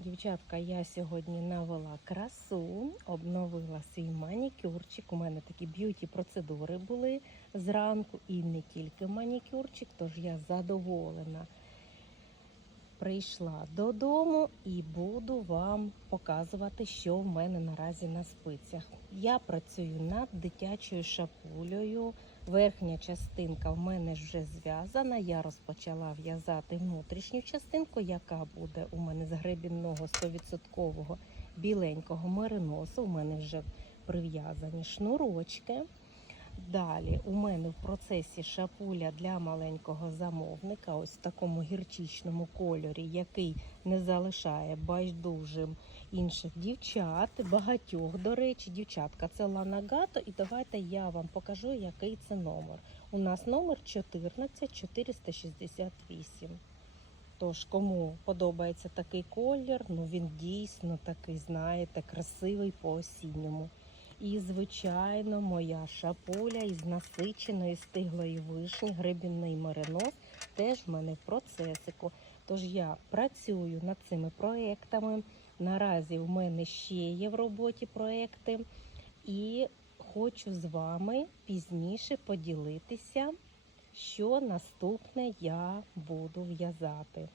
Дівчатка, я сьогодні навела красу, обновила свій манікюрчик. У мене такі б'юті процедури були зранку і не тільки манікюрчик, тож я задоволена. Прийшла додому і буду вам показувати, що в мене наразі на спицях. Я працюю над дитячою шапулею. Верхня частинка в мене вже зв'язана. Я розпочала в'язати внутрішню частинку, яка буде у мене з гребінного 100% біленького мериносу. У мене вже прив'язані шнурочки. Далі у мене в процесі шапуля для маленького замовника, ось в такому гірчичному кольорі, який не залишає байдужим інших дівчат, багатьох, до речі, дівчатка, це Лана Гато, і давайте я вам покажу, який це номер. У нас номер 14468. Тож, кому подобається такий колір, ну він дійсно такий, знаєте, красивий по осінньому. І, звичайно, моя шапуля із насиченої стиглої вишні, гребінний меринос, теж в мене в процесику. Тож я працюю над цими проектами. Наразі в мене ще є в роботі проекти, і хочу з вами пізніше поділитися, що наступне я буду в'язати.